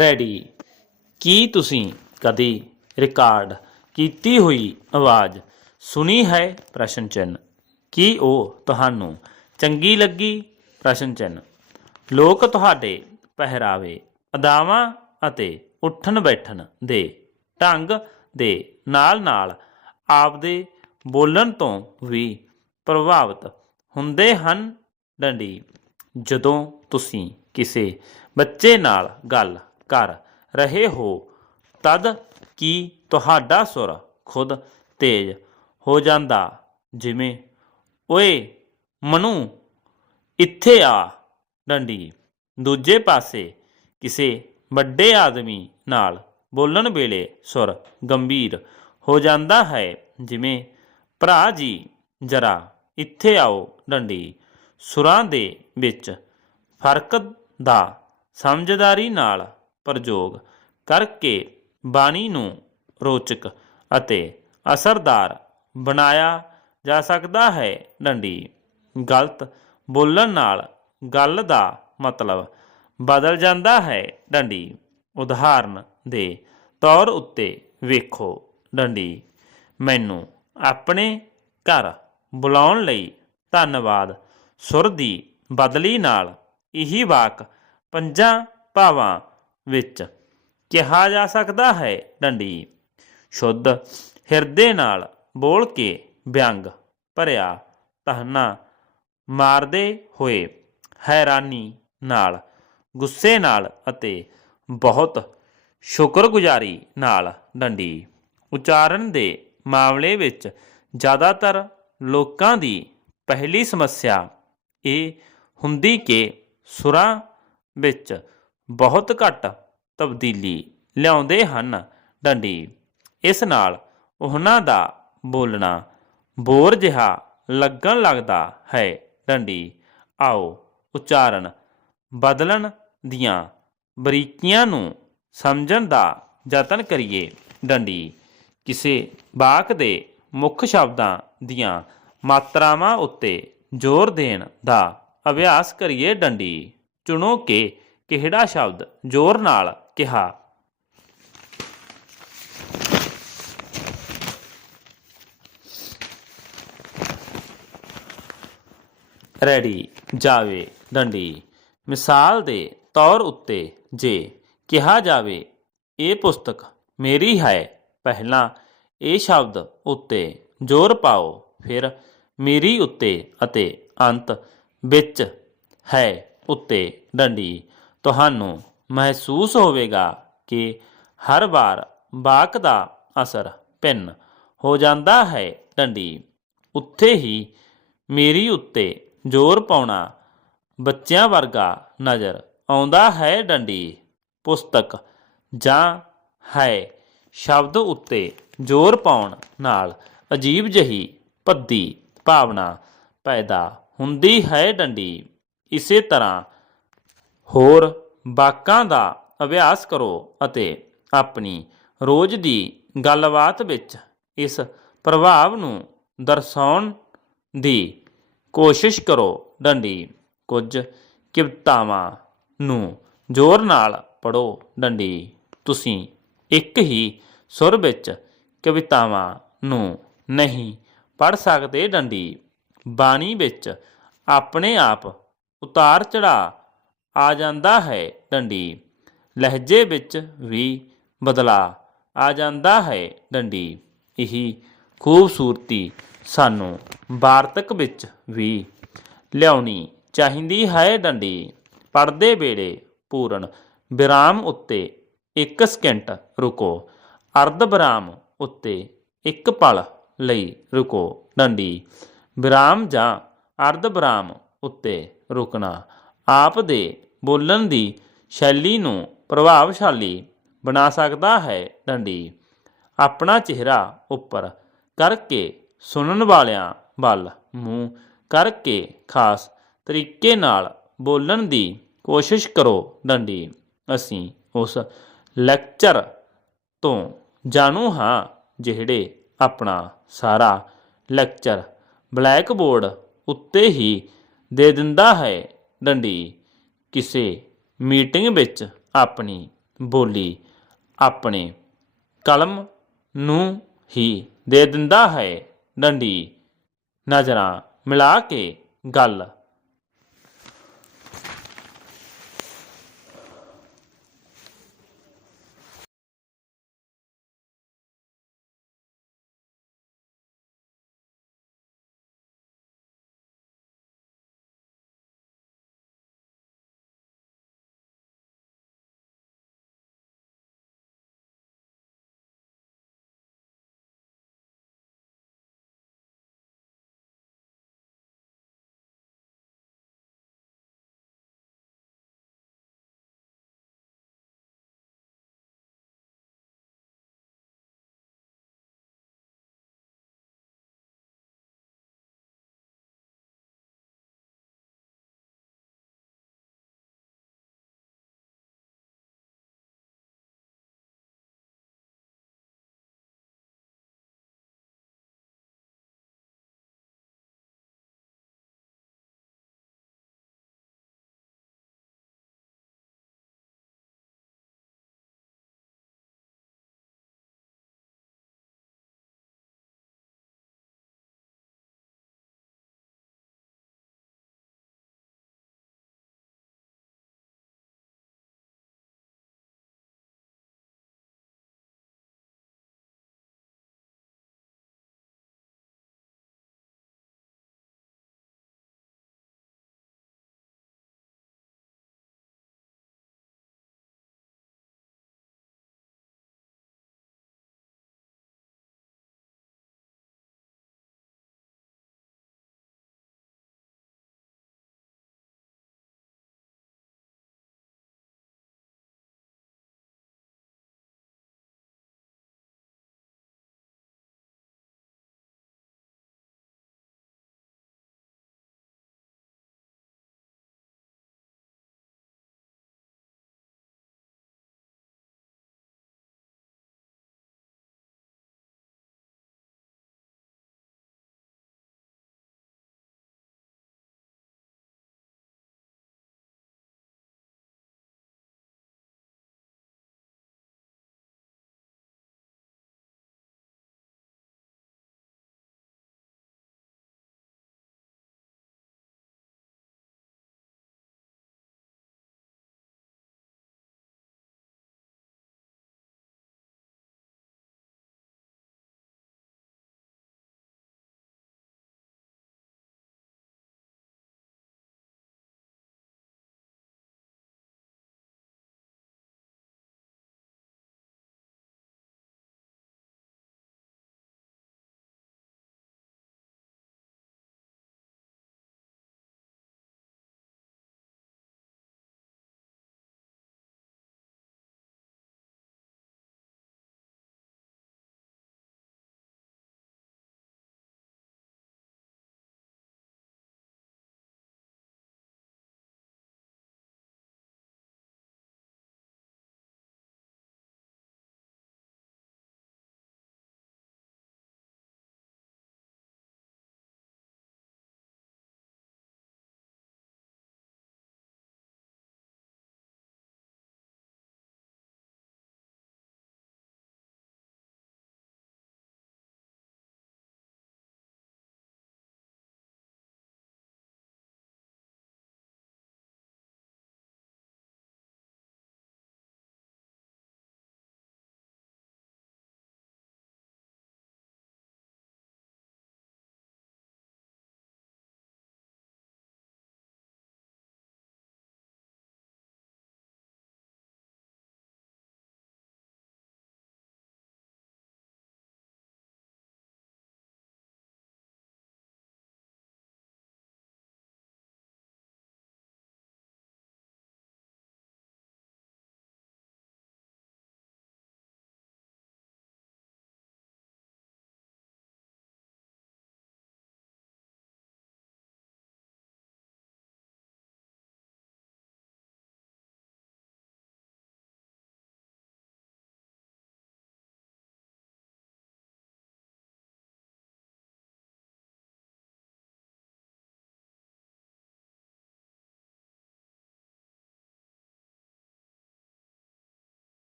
Ready ਕੀ ਤੁਸੀਂ ਕਦੀ record ਕੀਤੀ ਹੋਈ ਆਵਾਜ਼ ਸੁਣੀ ਹੈ? ਪ੍ਰਸ਼ਨ ਚਿੰਨ ਕੀ ਉਹ ਤੁਹਾਨੂੰ ਚੰਗੀ ਲੱਗੀ? ਪ੍ਰਸ਼ਨ ਚਿੰਨ ਲੋਕ ਤੁਹਾਡੇ ਪਹਿਰਾਵੇ, ਅਦਾਵਾਂ ਅਤੇ ਉੱਠਣ ਬੈਠਣ ਦੇ ਢੰਗ ਦੇ ਨਾਲ-ਨਾਲ ਆਪਦੇ ਬੋਲਣ ਤੋਂ ਵੀ ਪ੍ਰਭਾਵਿਤ ਹੁੰਦੇ ਹਨ। ਡੰਡੀ, ਜਦੋਂ ਤੁਸੀਂ ਕਿਸੇ ਬੱਚੇ ਨਾਲ ਗੱਲ ਕਰ ਰਹੇ ਹੋ, ਤਦ ਕੀ ਤੁਹਾਡਾ ਸੁਰ ਖੁਦ ਤੇਜ਼ ਹੋ ਜਾਂਦਾ? ਜਿਵੇਂ, ਓਏ ਮਨੂ, ਇੱਥੇ ਆ। ਡੰਡੀ, ਦੂਜੇ ਪਾਸੇ ਕਿਸੇ ਵੱਡੇ ਆਦਮੀ ਨਾਲ ਬੋਲਣ ਵੇਲੇ ਸੁਰ ਗੰਭੀਰ ਹੋ ਜਾਂਦਾ ਹੈ। ਜਿਵੇਂ, ਭਰਾ ਜੀ, ਜਰਾ, ਇੱਥੇ ਆਓ। ਡੰਡੀ, ਸੁਰਾਂ ਦੇ ਵਿੱਚ ਫ਼ਰਕ ਦਾ ਸਮਝਦਾਰੀ ਨਾਲ ਪ੍ਰਯੋਗ ਕਰਕੇ ਬਾਣੀ ਨੂੰ ਰੋਚਕ ਅਤੇ ਅਸਰਦਾਰ ਬਣਾਇਆ ਜਾ ਸਕਦਾ ਹੈ। ਡੰਡੀ, ਗਲਤ ਬੋਲਣ ਨਾਲ ਗੱਲ ਦਾ ਮਤਲਬ ਬਦਲ ਜਾਂਦਾ ਹੈ। ਡੰਡੀ, ਉਦਾਹਰਨ ਦੇ ਤੌਰ ਉੱਤੇ ਵੇਖੋ। ਡੰਡੀ, ਮੈਨੂੰ ਆਪਣੇ ਘਰ ਬੁਲਾਉਣ ਲਈ ਧੰਨਵਾਦ। ਸੁਰ ਦੀ ਬਦਲੀ ਨਾਲ ਇਹੀ ਵਾਕ ਪੰਜਾਂ ਭਾਵਾਂ ਵਿੱਚ ਕਿਹਾ ਜਾ ਸਕਦਾ ਹੈ, ਡੰਡੀ। ਸ਼ੁੱਧ ਹਿਰਦੇ ਨਾਲ ਬੋਲ ਕੇ ਵਿਅੰਗ ਭਰਿਆ ਤਹਨਾ ਮਾਰਦੇ ਹੋਏ ਹੈਰਾਨੀ ਨਾਲ, ਗੁੱਸੇ ਨਾਲ ਅਤੇ ਬਹੁਤ ਸ਼ੁਕਰਗੁਜ਼ਾਰੀ ਨਾਲ ਡੰਡੀ। ਉਚਾਰਨ ਦੇ ਮਾਮਲੇ ਵਿੱਚ ਜ਼ਿਆਦਾਤਰ ਲੋਕਾਂ ਦੀ ਪਹਿਲੀ ਸਮੱਸਿਆ ਇਹ ਹੁੰਦੀ ਕਿ ਸੁਰਾਂ ਵਿੱਚ ਬਹੁਤ ਘੱਟ ਤਬਦੀਲੀ ਲਿਆਉਂਦੇ ਹਨ ਡੰਡੀ। ਇਸ ਨਾਲ ਉਹਨਾਂ ਦਾ ਬੋਲਣਾ ਬੋਰ ਜਿਹਾ ਲੱਗਣ ਲੱਗਦਾ ਹੈ। ਡੰਡੀ, ਆਓ ਉਚਾਰਨ ਬਦਲਣ ਦੀਆਂ ਬਰੀਕੀਆਂ ਨੂੰ ਸਮਝਣ ਦਾ ਯਤਨ ਕਰੀਏ। ਡੰਡੀ, ਕਿਸੇ ਵਾਕ ਦੇ ਮੁੱਖ ਸ਼ਬਦਾਂ ਦੀਆਂ ਮਾਤਰਾਵਾਂ ਉੱਤੇ ਜ਼ੋਰ ਦੇਣ ਦਾ ਅਭਿਆਸ ਕਰੀਏ। ਡੰਡੀ, ਚੁਣੋ ਕਿ ਕਿਹੜਾ ਸ਼ਬਦ ਜ਼ੋਰ ਨਾਲ ਕਿਹਾ? ਰੈਡੀ, ਜਾਵੇ ਡੰਡੀ। ਮਿਸਾਲ ਦੇ ਤੌਰ ਉੱਤੇ ਜੇ ਕਿਹਾ ਜਾਵੇ, ਇਹ ਪੁਸਤਕ ਮੇਰੀ ਹੈ। ਪਹਿਲਾਂ ਇਹ ਸ਼ਬਦ ਉੱਤੇ ਜ਼ੋਰ ਪਾਓ, ਫਿਰ ਮੇਰੀ ਉੱਤੇ ਅਤੇ ਅੰਤ ਵਿੱਚ ਹੈ ਉੱਤੇ ਡੰਡੀ। ਤੁਹਾਨੂੰ ਮਹਿਸੂਸ ਹੋਵੇਗਾ ਕਿ ਹਰ ਵਾਰ ਬਾਕ ਦਾ ਅਸਰ ਭਿੰਨ ਹੋ ਜਾਂਦਾ ਹੈ। ਡੰਡੀ, ਉੱਥੇ ਹੀ ਮੇਰੀ ਉੱਤੇ ਜ਼ੋਰ ਪਾਉਣਾ ਬੱਚਿਆਂ ਵਰਗਾ ਨਜ਼ਰ ਆਉਂਦਾ ਹੈ ਡੰਡੀ। ਪੁਸਤਕ ਜਾਂ ਹੈ ਸ਼ਬਦ ਉੱਤੇ ਜ਼ੋਰ ਪਾਉਣ ਨਾਲ ਅਜੀਬ ਜਹੀ ਭੱਦੀ ਭਾਵਨਾ ਪੈਦਾ ਹੁੰਦੀ ਹੈ ਡੰਡੀ। ਇਸੇ ਤਰ੍ਹਾਂ ਹੋਰ ਵਾਕਾਂ ਦਾ ਅਭਿਆਸ ਕਰੋ ਅਤੇ ਆਪਣੀ ਰੋਜ਼ ਦੀ ਗੱਲਬਾਤ ਵਿੱਚ ਇਸ ਪ੍ਰਭਾਵ ਨੂੰ ਦਰਸਾਉਣ ਦੀ ਕੋਸ਼ਿਸ਼ ਕਰੋ। ਡੰਡੀ, ਕੁਝ ਕਵਿਤਾਵਾਂ ਨੂੰ ਜ਼ੋਰ ਨਾਲ ਪੜੋ ਡੰਡੀ, ਤੁਸੀਂ ਇੱਕ ਹੀ ਸੁਰ ਵਿੱਚ ਕਵਿਤਾਵਾਂ ਨੂੰ ਨਹੀਂ ਪੜ ਸਕਦੇ। ਡੰਡੀ, ਬਾਣੀ ਵਿੱਚ ਆਪਣੇ ਆਪ ਉਤਾਰ ਚੜਾ ਆ ਜਾਂਦਾ ਹੈ ਡੰਡੀ। ਲਹਿਜੇ ਵਿੱਚ ਵੀ ਬਦਲਾ ਆ ਜਾਂਦਾ ਹੈ ਡੰਡੀ। ਇਹੀ ਖੂਬਸੂਰਤੀ ਸਾਨੂੰ ਵਾਰਤਕ ਵਿੱਚ ਵੀ ਲਿਆਉਣੀ ਚਾਹੀਦੀ ਹੈ ਡੰਡੀ। ਪੜਦੇ ਵੇਲੇ ਪੂਰਨ ਵਿਰਾਮ ਉੱਤੇ ਇੱਕ ਸਕਿੰਟ ਰੁਕੋ। ਅਰਧ ਵਿਰਾਮ ਉੱਤੇ ਇੱਕ ਪਲ ਲਈ ਰੁਕੋ ਡੰਡੀ। ਵਿਰਾਮ ਜਾਂ ਅਰਧ ਵਿਰਾਮ ਉੱਤੇ ਰੁਕਣਾ ਆਪ ਦੇ ਬੋਲਣ ਦੀ ਸ਼ੈਲੀ ਨੂੰ ਪ੍ਰਭਾਵਸ਼ਾਲੀ ਬਣਾ ਸਕਦਾ ਹੈ ਡੰਡੀ। ਆਪਣਾ ਚਿਹਰਾ ਉੱਪਰ ਕਰਕੇ ਸੁਣਨ ਵਾਲਿਆਂ ਵੱਲ ਮੂੰਹ ਕਰਕੇ ਖਾਸ ਤਰੀਕੇ ਨਾਲ ਬੋਲਣ ਦੀ ਕੋਸ਼ਿਸ਼ ਕਰੋ ਡੰਡੀ। ਅਸੀਂ ਉਸ ਲੈਕਚਰ ਤੋਂ ਜਾਣੂ ਹਾਂ ਜਿਹੜੇ ਆਪਣਾ ਸਾਰਾ ਲੈਕਚਰ ਬਲੈਕ ਬੋਰਡ ਉੱਤੇ ਹੀ ਦੇ ਦਿੰਦਾ ਹੈ। ਡੰਡੀ ਕਿਸੇ ਮੀਟਿੰਗ ਵਿੱਚ ਆਪਣੀ ਬੋਲੀ ਆਪਣੇ ਕਲਮ ਨੂੰ ਹੀ ਦੇ ਦਿੰਦਾ ਹੈ। ਡੰਡੀ ਨਜ਼ਰਾਂ ਮਿਲਾ ਕੇ ਗੱਲ